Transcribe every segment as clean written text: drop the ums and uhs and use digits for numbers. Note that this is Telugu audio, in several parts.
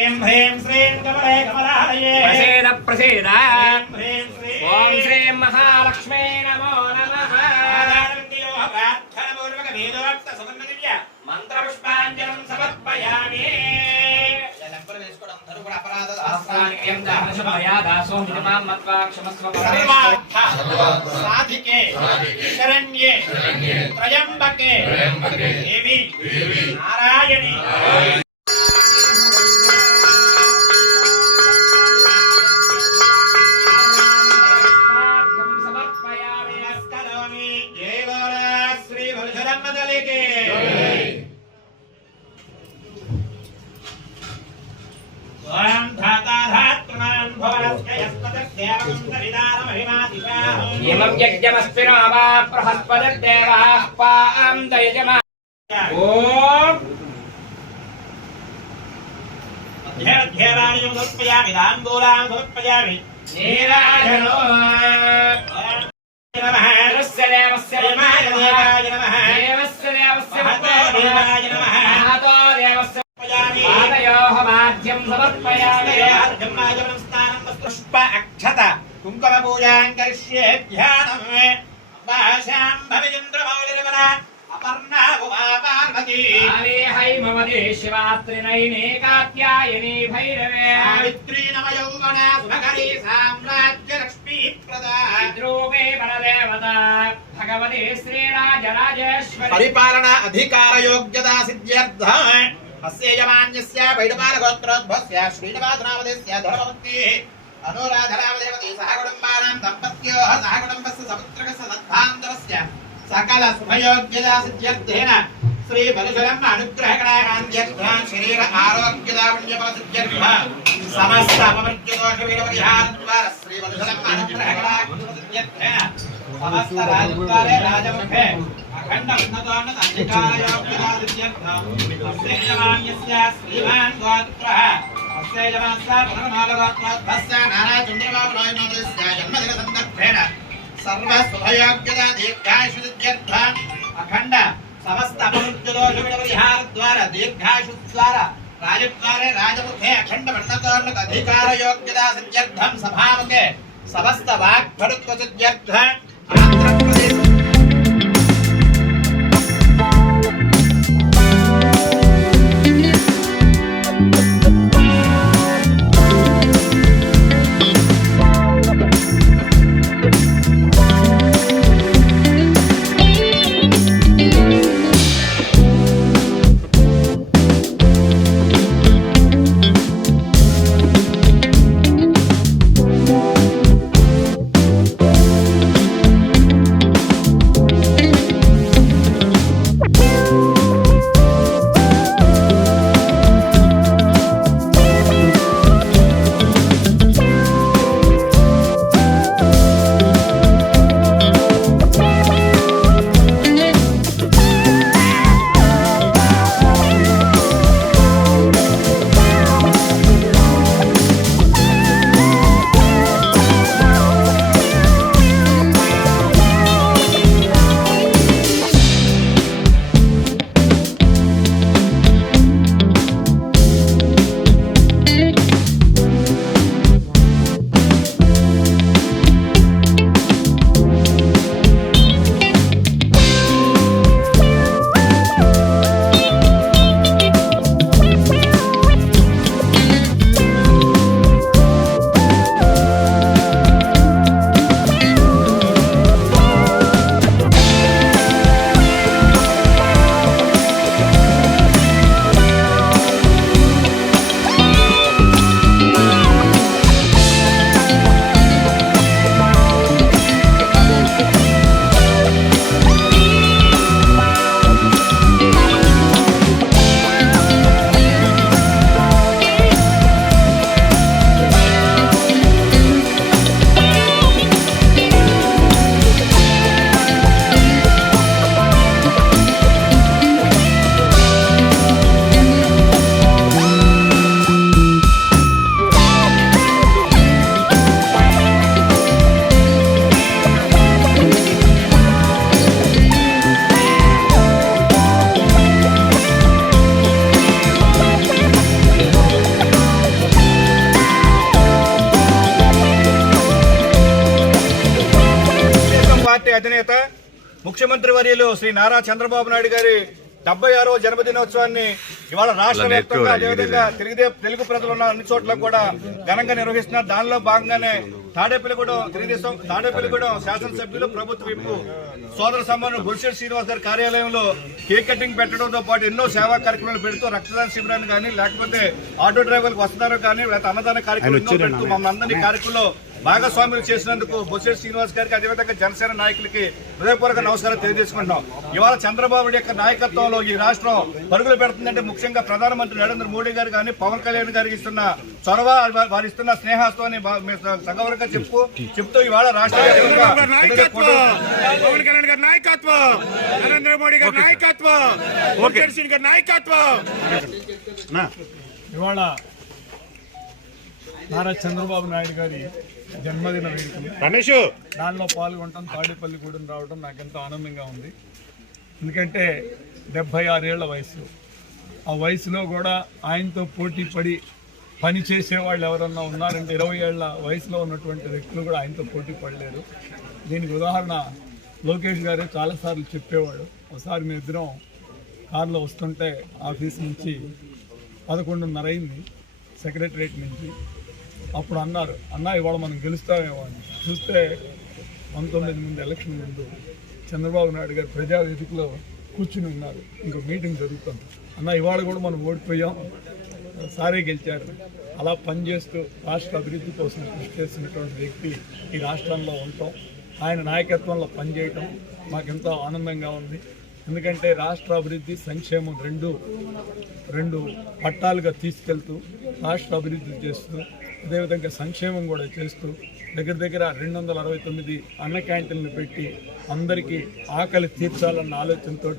ह्रीं श्रीं कमले कमलालये प्रसेद प्रसेद ह्रीं श्रीं ओम श्री महालक्ष्मी नमो नमः प्रार्थनापूर्वक वेदोक्त मंत्रपुष्पांजलिं समर्पयामि साधिके शरण्ये त्र्यंबके देवी नारायणी यज्ञमस्तिनो बृहस्पतिर्देवः पां दयजमा ओम अध्ययनानि समर्पयामि दानदूलानि समर्पयामि नीराजनो नमः देवस्य देवस्य देवाय नमः देवस्य देवस्य देवाय नमः महतो देवस्य समर्पयामि पादयोः माध्यं समर्पयामि आर्घ्यमाजनं स्नानं पुष्प अक्षत कुंकुम पूजां करिष्ये ध्यानं भाषां भविन्द्रमौलिर्वरा अपर्णा उमा पार्वती आले हैमवदे शिवात्रिनयिने कात्यायनी भैरवे सावित्री नवयौवना सुभकरी साम्राज्यलक्ष्मी प्रदा द्रोवे वरदेवता भगवती श्रीराजराजेश्वरी परिपालना अधिकार योग्यता सिद्ध्यर्थम् अस्य यजमान्यस्य वैडपालगोत्रोद्भवस्य श्रीनिवासनामधेयस्य धर्मपत्नीः अनुराधरामदेवती सहकुटुम्बानां दम्पत्योः सहकुटुम्बस्य सपुत्रकस्य सद्धान्तरस्य सकल शुभयोग्यता सिद्ध्यर्थेन श्री बलिशलम् अनुग्रहकणाकान्त्यर्थं शरीर आरोग्यता पुण्यफलसिद्ध्यर्थं समस्त अपमृत्युदोषविदपरिहारद्वारा श्री बलिशलम् अनुग्रहकणाकान्त्यर्थेन समस्त राजद्वारे राजमुखे अखण्ड उन्नतोन्नताधिकारयोग्यता सिद्ध्यर्थं तस्य यजमान्यस्य श्रीमान् गोत्रः अस्य यजमानस्य पुनर्मालगोत्रोद्भवस्य नारायणचन्द्रबाबुनायकस्य जन्मदिनसन्दर्भेण सर्वशुभयोग्यता दीर्घायुष्यसिद्ध्यर्थम् अखण्ड समस्त अपमृत्युदोषविदपरिहारद्वारा दीर्घायुष्यद्वारा राजद्वारे राजमुखे अखण्ड उन्नतोन्नत अधिकारयोग्यता सिद्ध्यर्थं सभामुखे समस्त वाक्फलत्वसिद्ध्यर्थम् आन्ध्रप्रदेश అధినేత ముఖ్యమంత్రి వర్యులు శ్రీ నారా చంద్రబాబు నాయుడు గారి 76వ జన్మదినోత్సవాన్ని ఇవాళ రాష్ట్ర వ్యాప్తంగా అదేవిధంగా తెలుగు ప్రజలు ఉన్న అన్ని చోట్ల కూడా ఘనంగా నిర్వహిస్తున్నారు. దానిలో భాగంగానే తాడేపల్లిగూడెం శాసనసభ్యులు ప్రభుత్వ విప్పు సోదర సమానం బొలిశెట్టి శ్రీనివాస్ గారి కార్యాలయంలో కేక్ కటింగ్ పెట్టడంతో పాటు ఎన్నో సేవా కార్యక్రమాలు పెడుతూ రక్తదాన శిబిరాన్ని కానీ లేకపోతే ఆటో డ్రైవర్లకు వస్తున్నారు కానీ లేకపోతే అన్నదాన కార్యక్రమం ఎన్నో పెడుతూ మమ్మల్ని అందరినీ కార్యక్రమంలో భాగస్వాములు చేసినందుకు బొలిశెట్టి శ్రీనివాస్ గారికి అదేవిధంగా జనసేన నాయకులకి హృదయపూర్వక నమస్కారం తెలియజేసుకుంటున్నాం. ఇవాళ చంద్రబాబు నాయుడు యొక్క నాయకత్వంలో ఈ రాష్ట్రం పరుగులు పెడుతుందంటే ముఖ్యంగా ప్రధానమంత్రి నరేంద్ర మోడీ గారు కానీ పవన్ కళ్యాణ్ గారికి ఇస్తున్న చొరవ, వారు ఇస్తున్న స్నేహాస్తవాన్ని సంఘవర్గంగా చెప్తూ ఇవాళ రాష్ట్ర పవన్ కళ్యాణ్ గారి నాయకత్వం, నరేంద్ర మోడీ గారి నాయకత్వం, గారి నాయకత్వం. ఇవాళ నారా చంద్రబాబు నాయుడు గారి జన్మదిన వేడుకలు దానిలో పాల్గొనడం, తాడేపల్లిగూడెం రావడం నాకు ఎంతో ఆనందంగా ఉంది. ఎందుకంటే 76 ఏళ్ల వయసు, ఆ వయసులో కూడా ఆయనతో పోటీ పడి పని చేసేవాళ్ళు ఎవరన్నా ఉన్నారంటే 20 ఏళ్ల వయసులో ఉన్నటువంటి వ్యక్తులు కూడా ఆయనతో పోటీ పడలేరు. దీనికి ఉదాహరణ లోకేష్ గారే చాలాసార్లు చెప్పేవాడు. ఒకసారి మేము ఇద్దరం కారులో వస్తుంటే ఆఫీస్ నుంచి 11:30 అయింది, సెక్రటరేట్ నుంచి. అప్పుడు అన్నారు, అన్న ఇవాళ మనం గెలుస్తామేమో అని. చూస్తే 19 ముందు ఎలక్షన్ ముందు చంద్రబాబు నాయుడు గారు ప్రజావేదికలో కూర్చుని ఉన్నారు, ఇంకో మీటింగ్ జరుగుతుంది. అన్న ఇవాళ కూడా మనం ఓడిపోయాం, సారే గెలిచారు. అలా పనిచేస్తూ రాష్ట్ర అభివృద్ధి కోసం కృషి చేసినటువంటి వ్యక్తి ఈ రాష్ట్రంలో ఉండటం, ఆయన నాయకత్వంలో పనిచేయటం మాకెంతో ఆనందంగా ఉంది. ఎందుకంటే రాష్ట్ర అభివృద్ధి, సంక్షేమం రెండు పట్టాలుగా తీసుకెళ్తూ రాష్ట్ర అభివృద్ధి చేస్తూ అదేవిధంగా సంక్షేమం కూడా చేస్తూ దగ్గర 269 అన్న క్యాంటీన్లు పెట్టి అందరికీ ఆకలి తీర్చాలన్న ఆలోచనతో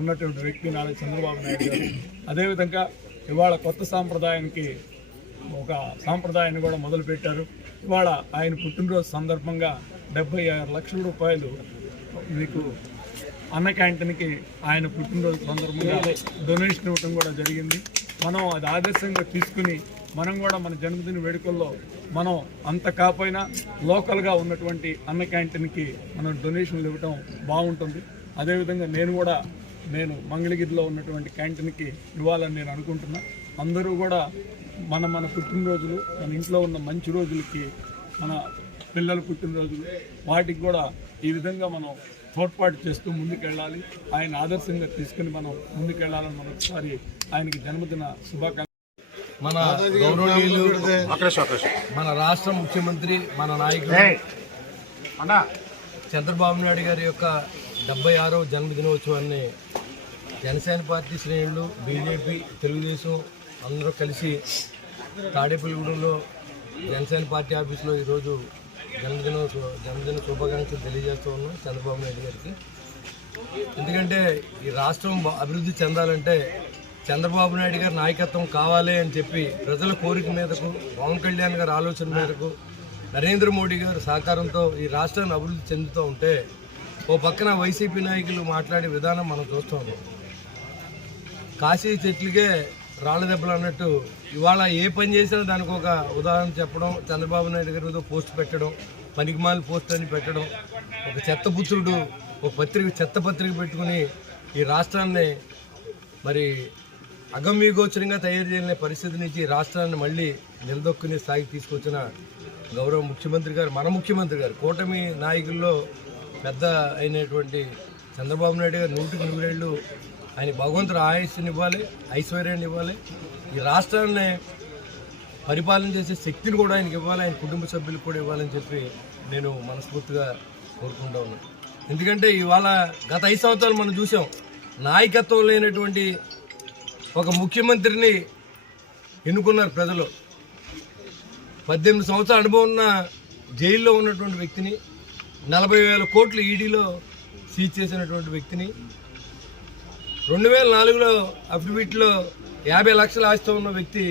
ఉన్నటువంటి వ్యక్తి నారా చంద్రబాబు నాయుడు గారు. అదేవిధంగా ఇవాళ కొత్త ఒక సాంప్రదాయాన్ని కూడా మొదలుపెట్టారు. ఇవాళ ఆయన పుట్టినరోజు సందర్భంగా 76 లక్షల రూపాయలు మీకు అన్న క్యాంటీన్కి ఆయన పుట్టినరోజు సందర్భంగా డొనేషన్ ఇవ్వటం కూడా జరిగింది. మనం అది ఆదర్శంగా తీసుకుని మనం కూడా మన జన్మదిన వేడుకల్లో మనం అంత కాకపోయినా లోకల్గా ఉన్నటువంటి అన్న క్యాంటీన్కి మనం డొనేషన్లు ఇవ్వటం బాగుంటుంది. అదేవిధంగా నేను మంగళగిరిలో ఉన్నటువంటి క్యాంటీన్కి ఇవ్వాలని నేను అనుకుంటున్నా. అందరూ కూడా మన పుట్టినరోజులు, మన ఇంట్లో ఉన్న మంచి రోజులకి, మన పిల్లల పుట్టినరోజులు వాటికి కూడా ఈ విధంగా మనం తోడ్పాటు చేస్తూ ముందుకెళ్ళాలి. ఆయన ఆదర్శంగా తీసుకుని మనం ముందుకెళ్ళాలని మరొకసారి ఆయనకి జన్మదిన శుభాకాంక్షలు. మన గౌరవనీయులు, మన రాష్ట్ర ముఖ్యమంత్రి, మన నాయకుడు చంద్రబాబు నాయుడు గారి యొక్క 76వ జన్మదినోత్సవాన్ని జనసేన పార్టీ శ్రేణులు, బీజేపీ, తెలుగుదేశం అందరూ కలిసి తాడేపల్లిగూడెంలో జనసేన పార్టీ ఆఫీసులో ఈరోజు జన్మదిన శుభాకాంక్షలు తెలియజేస్తూ ఉన్నాం చంద్రబాబు నాయుడు గారికి. ఎందుకంటే ఈ రాష్ట్రం అభివృద్ధి చెందాలంటే చంద్రబాబు నాయుడు గారి నాయకత్వం కావాలి అని చెప్పి ప్రజల కోరిక మీదకు, పవన్ కళ్యాణ్ గారి ఆలోచన మేరకు, నరేంద్ర మోడీ గారి సహకారంతో ఈ రాష్ట్రాన్ని అభివృద్ధి చెందుతూ ఉంటే ఓ పక్కన వైసీపీ నాయకులు మాట్లాడే విధానం మనం చూస్తూ ఉన్నాం. కాశీ చెట్లకే రాళ్ళ దెబ్బలు అన్నట్టు ఇవాళ ఏ పని చేసినా దానికి ఒక ఉదాహరణ చెప్పడం, చంద్రబాబు నాయుడు గారి మీద పోస్ట్ పెట్టడం, పనికిమాల పోస్ట్ అని పెట్టడం, ఒక చెత్తపుత్రుడు ఒక చెత్త పత్రిక పెట్టుకుని ఈ రాష్ట్రాన్ని మరి అగమ్యగోచరంగా తయారు చేయని పరిస్థితి నుంచి రాష్ట్రాన్ని మళ్ళీ నిలదొక్కునే స్థాయికి తీసుకొచ్చిన గౌరవ ముఖ్యమంత్రి గారు, మన ముఖ్యమంత్రి గారు, కూటమి నాయకుల్లో పెద్ద అయినటువంటి చంద్రబాబు నాయుడు గారు 100కి 100 ఏళ్ళు ఆయన భగవంతుడు ఆయుష్ని ఇవ్వాలి, ఐశ్వర్యాన్ని ఇవ్వాలి, ఈ రాష్ట్రాన్ని పరిపాలన చేసే శక్తిని కూడా ఆయనకి ఇవ్వాలి, ఆయన కుటుంబ సభ్యులకు కూడా ఇవ్వాలని చెప్పి నేను మనస్ఫూర్తిగా కోరుకుంటా ఉన్నాను. ఎందుకంటే ఇవాళ గత 5 సంవత్సరాలు మనం చూసాం, నాయకత్వం లేనటువంటి ఒక ముఖ్యమంత్రిని ఎన్నుకున్నారు ప్రజలు. 18 సంవత్సరాల అనుభవం ఉన్న జైల్లో ఉన్నటువంటి వ్యక్తిని, 40,000 కోట్లు ఈడీలో సీజ్ చేసినటువంటి వ్యక్తిని, 2004లో అఫిడవిట్లో 50 లక్షల ఆస్తి ఉన్న వ్యక్తి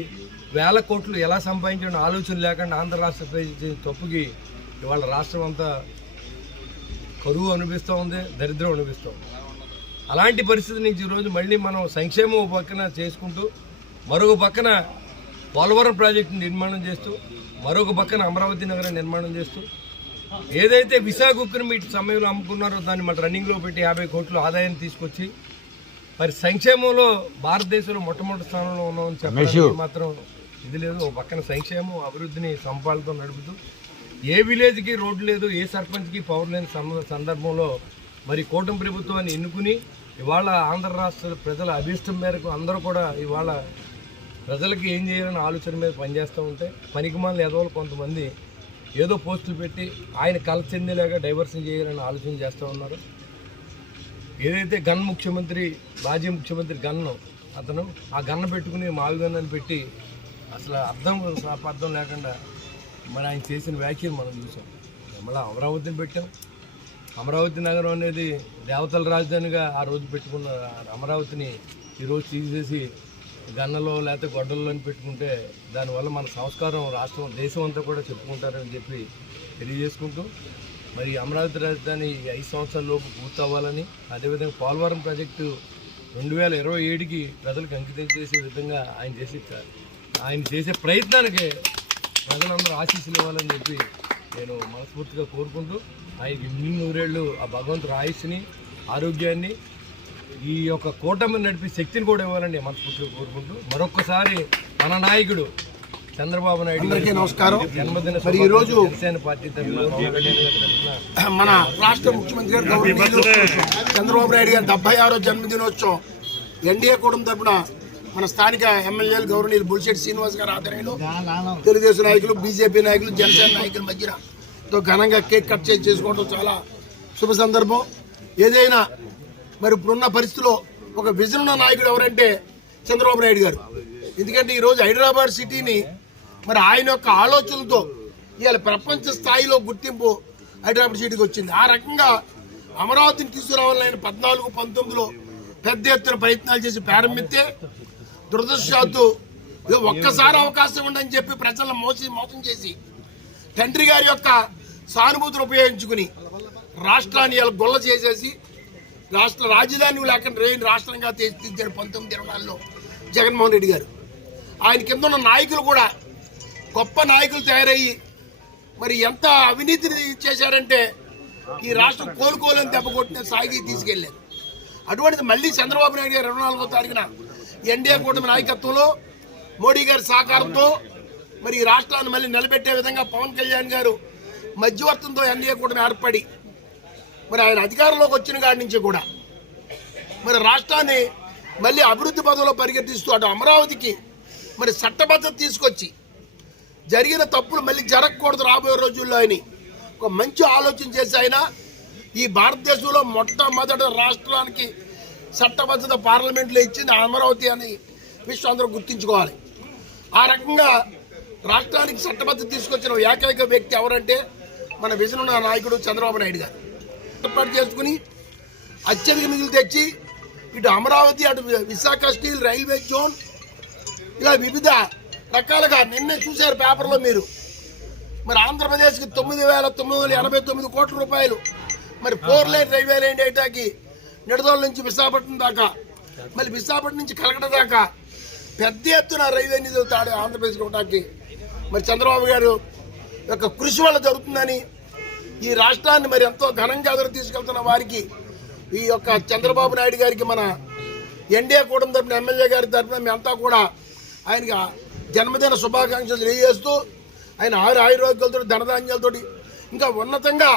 1000 కోట్లు ఎలా సంపాదించడం ఆలోచన లేకుండా ఆంధ్ర రాష్ట్ర ప్రజల తప్పుకి ఇవాళ రాష్ట్రం అంతా కరువు అనిపిస్తూ ఉంది, దరిద్రం అనిపిస్తూ ఉంది. అలాంటి పరిస్థితి నుంచి ఈరోజు మళ్ళీ మనం సంక్షేమం ఒక పక్కన చేసుకుంటూ, మరొక పక్కన పోలవరం ప్రాజెక్టు నిర్మాణం చేస్తూ, మరొక పక్కన అమరావతి నగరం నిర్మాణం చేస్తూ, ఏదైతే విశాఖ ఉక్కును మీట్ సమయంలో అమ్ముకున్నారో దాన్ని మన రన్నింగ్లో పెట్టి 50 కోట్ల ఆదాయాన్ని తీసుకొచ్చి మరి సంక్షేమంలో భారతదేశంలో మొట్టమొదటి స్థానంలో ఉన్నామని చెప్పడానికి మాత్రం ఇది లేదు. ఒక పక్కన సంక్షేమం అభివృద్ధిని సంపాలతో నడుపుతూ ఏ విలేజ్కి రోడ్డు లేదు, ఏ సర్పంచ్కి పవర్ లేని సందర్భంలో మరి కూటమి ప్రభుత్వాన్ని ఎన్నుకుని ఇవాళ ఆంధ్ర రాష్ట్ర ప్రజల అభిష్టం మేరకు అందరూ కూడా ఇవాళ ప్రజలకి ఏం చేయాలని ఆలోచన మీద పనిచేస్తూ ఉంటే పనికిమాలిన ఎదవలు కొంతమంది ఏదో పోస్టులు పెట్టి ఆయన కల చెందేలాగా డైవర్షన్ చేయాలని ఆలోచన చేస్తూ ఉన్నారు. ఏదైతే గన్ ముఖ్యమంత్రి మాజీ ముఖ్యమంత్రి గన్ను అతను ఆ గన్న పెట్టుకుని మావి గన్నని పెట్టి అసలు అర్థం లేకుండా మరి ఆయన చేసిన వ్యాఖ్యలు మనం చూసాం. మళ్ళీ అమరావతిని పెట్టాం. అమరావతి నగరం అనేది దేవతల రాజధానిగా ఆ రోజు పెట్టుకున్న అమరావతిని ఈరోజు తీసేసి గన్నలో లేకపోతే గొడ్డల్లో పెట్టుకుంటే దానివల్ల మన సంస్కారం రాష్ట్రం దేశం అంతా కూడా చెప్పుకుంటారని చెప్పి తెలియజేసుకుంటూ మరి అమరావతి రాజధాని 5 సంవత్సరాల లోపు పూర్తవ్వాలని, అదేవిధంగా పోలవరం ప్రాజెక్టు 2027కి ప్రజలకు అంకితం చేసే విధంగా ఆయన చేసే ప్రయత్నానికి ప్రజలందరూ ఆశీస్సులు ఇవ్వాలని చెప్పి నేను మనస్ఫూర్తిగా కోరుకుంటూ ఆయనకి 100 ఆ భగవంతుడు ఆయుష్ని, ఆరోగ్యాన్ని, ఈ యొక్క కూటమిని నడిపే శక్తిని కూడా ఇవ్వాలని మనస్ఫూర్తిగా కోరుకుంటూ మరొక్కసారి మన నాయకుడు చంద్రబాబు నాయుడు నమస్కారం. జన్మదిన ఈరోజు జనసేన పార్టీ తరఫున మన రాష్ట్ర ముఖ్యమంత్రి గారు చంద్రబాబు నాయుడు గారి 76వ జన్మదినోత్సవం ఎన్డీఏ కూటమి తరఫున మన స్థానిక ఎమ్మెల్యేలు గౌరవనీయులు బుల్శెట్టి శ్రీనివాస్ గారి ఆధ్వర్యంలో తెలుగుదేశం నాయకులు, బీజేపీ నాయకులు, జనసేన నాయకుల మధ్యన ఘనంగా కేక్ కట్ చేసుకోవడం చాలా శుభ సందర్భం. ఏదైనా మరి ఇప్పుడున్న పరిస్థితిలో ఒక విజన్ ఉన్న నాయకుడు ఎవరంటే చంద్రబాబు నాయుడు గారు. ఎందుకంటే ఈరోజు హైదరాబాద్ సిటీని మరి ఆయన యొక్క ఆలోచనలతో ఇవాళ ప్రపంచ స్థాయిలో గుర్తింపు హైదరాబాద్ సిటీకి వచ్చింది. ఆ రకంగా అమరావతిని తీసుకురావాలని ఆయన 14, 19లో పెద్ద ఎత్తున ప్రయత్నాలు చేసి ప్రారంభిస్తే దురదృష్టవశాత్తు ఒక్కసారి అవకాశం ఉండని చెప్పి ప్రజలను మోసం చేసి తండ్రి గారి యొక్క సానుభూతిని ఉపయోగించుకుని రాష్ట్రాన్ని ఇలా గొల్ల చేసేసి రాష్ట్ర రాజధాని లేకుండా రాష్ట్రంగా తీర్చిదిద్దారు 1924లో జగన్మోహన్ రెడ్డి గారు. ఆయన కింద ఉన్న నాయకులు కూడా గొప్ప నాయకులు తయారయ్యి మరి ఎంత అవినీతిని చేశారంటే ఈ రాష్ట్రం కోలుకోలేని దెబ్బ కొట్టిన స్థాయికి తీసుకెళ్లారు. అటువంటిది మళ్ళీ చంద్రబాబు నాయుడు గారు 24వ తారీఖున ఎన్డీఏ కూటమి నాయకత్వంలో మోడీ గారి సహకారంతో మరి ఈ రాష్ట్రాన్ని మళ్ళీ నిలబెట్టే విధంగా పవన్ కళ్యాణ్ గారు మధ్యవర్తంతో ఎన్డీఏ కూటమి ఏర్పడి మరి ఆయన అధికారంలోకి వచ్చిన కాడి నుంచి కూడా మరి రాష్ట్రాన్ని మళ్ళీ అభివృద్ధి పదంలో పరిగెత్తిస్తూ అటు అమరావతికి మరి చట్టబద్ధత తీసుకొచ్చి జరిగిన తప్పులు మళ్ళీ జరగకూడదు రాబోయే రోజుల్లో అని ఒక మంచి ఆలోచన చేసి ఆయన ఈ భారతదేశంలో మొట్టమొదటి రాష్ట్రానికి చట్టబద్ధత పార్లమెంట్లో ఇచ్చింది అమరావతి అని విశ్వం అందరూ గుర్తించుకోవాలి. ఆ రకంగా రాష్ట్రానికి చట్టబద్ధత తీసుకొచ్చిన ఏకైక వ్యక్తి ఎవరంటే మన విజన్ ఉన్న నాయకుడు చంద్రబాబు నాయుడు గారు. ఏర్పాటు చేసుకుని అత్యధిక నిధులు తెచ్చి ఇటు అమరావతి, అటు విశాఖ స్టీల్, రైల్వే జోన్ ఇలా వివిధ రకాలుగా నిన్నే చూశారు పేపర్లో మీరు. మరి ఆంధ్రప్రదేశ్కి 9,989 కోట్ల రూపాయలు మరి 4 లైన్ రైల్వే లైన్ డేటాకి నిడదోల నుంచి విశాఖపట్నం దాకా, మళ్ళీ విశాఖపట్నం నుంచి కలకట దాకా పెద్ద ఎత్తున రైల్వే నిధులు తాడే ఆంధ్రప్రదేశ్కి ఇవ్వడానికి మరి చంద్రబాబు గారు యొక్క కృషి వల్ల జరుగుతుందని ఈ రాష్ట్రాన్ని మరి ఎంతో ఘనంగా తీసుకెళ్తున్న వారికి ఈ యొక్క చంద్రబాబు నాయుడు గారికి మన ఎన్డీఏ కూటమి తరపున ఎమ్మెల్యే గారి తరపున మేమంతా కూడా ఆయనకి జన్మదిన శుభాకాంక్షలు తెలియజేస్తూ ఆయన ఆయురారోగ్యాలతో, ధనధాన్యాలతో ఇంకా ఉన్నతంగా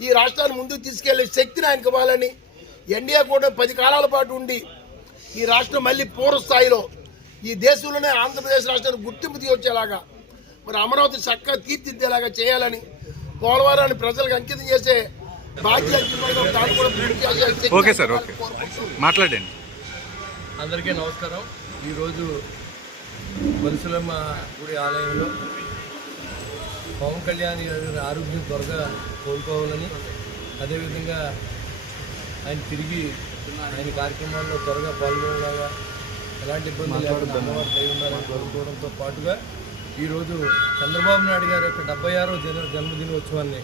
ఈ రాష్ట్రాన్ని ముందుకు తీసుకెళ్లే శక్తిని ఆయనకు ఇవ్వాలని ఎన్డీఏ కూటమి 10 కాలాల పాటు ఉండి ఈ రాష్ట్రం మళ్ళీ పూర్వ స్థాయిలో ఈ దేశంలోనే ఆంధ్రప్రదేశ్ రాష్ట్రానికి గుర్తింపు తీసుకొచ్చేలాగా మరి అమరావతి చక్కగా తీర్చిదిద్దేలాగా చేయాలని, పోలవరాన్ని ప్రజలకు అంకితం చేసే బాధ్యత ఓకే సార్, ఓకే మాట్లాడండి. అందరికీ నమస్కారం. ఈరోజు బొలిశలమ్మ గుడి ఆలయంలో పవన్ కళ్యాణ్ గారి ఆరోగ్యం త్వరగా కోలుకోవాలని, అదేవిధంగా ఆయన తిరిగి ఆయన కార్యక్రమాల్లో త్వరగా పాల్గొనేలాగా ఎలాంటి ఇబ్బంది లేకుండా అమ్మవారు దయ ఉండాలని కోరుకోవడంతో పాటుగా ఈరోజు చంద్రబాబు నాయుడు గారి యొక్క 76వ జన్మదినోత్సవాన్ని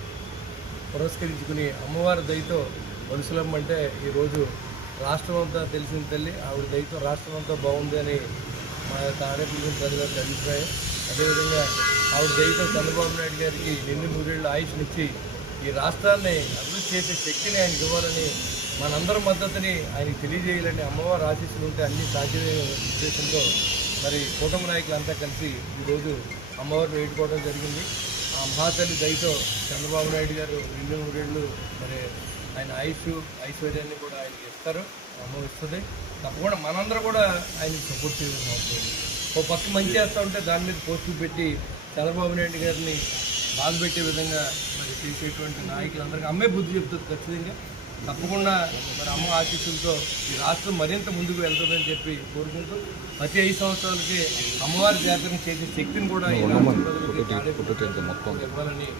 పురస్కరించుకుని అమ్మవారి దయతో బొలిశలమ్మ అంటే ఈరోజు రాష్ట్రం అంతా తెలిసిన తల్లి, ఆవిడ దయతో రాష్ట్రం అంతా బాగుంది అని మా యొక్క ఆడపిల్లల ప్రజల యొక్క అభిప్రాయం. అదేవిధంగా ఆవిడ దయతో చంద్రబాబు నాయుడు గారికి 100 ఆయుష్నిచ్చి ఈ రాష్ట్రాన్ని అభివృద్ధి చేసే శక్తిని ఆయనకి ఇవ్వాలని మనందరి మద్దతుని ఆయనకి తెలియజేయాలని అమ్మవారి ఆశీస్సులు ఉంటే అన్ని సాధ్యమైన ఉద్దేశంతో మరి కూటమి నాయకులంతా కలిసి ఈరోజు అమ్మవారిని వేడుకోవడం జరిగింది. ఆ మహాతల్లి దయతో చంద్రబాబు నాయుడు గారు 2 మరి ఆయన ఐశ్వర్యాన్ని కూడా ఆయనకి ఇస్తారు, అమ్మ ఇస్తుంది. తప్పకుండా మనందరూ కూడా ఆయనకి సపోర్ట్ చేయడం అవుతుంది. ఒక పక్క మంచి చేస్తూ ఉంటే దాని మీద పోస్టులు పెట్టి చంద్రబాబు నాయుడు గారిని బాధపెట్టే విధంగా మరి చేసేటువంటి నాయకులందరికీ అమ్మే బుద్ధి చెప్తుంది. ఖచ్చితంగా తప్పకుండా మరి అమ్మ ఆశీస్సులతో ఈ రాష్ట్రం మరింత ముందుకు వెళ్తుందని చెప్పి కోరుకుంటూ ప్రతి 5 సంవత్సరాలకి అమ్మవారి జాతరని చేసే శక్తిని కూడా ఈ రాష్ట్ర ప్రజలకి ఇవ్వాలని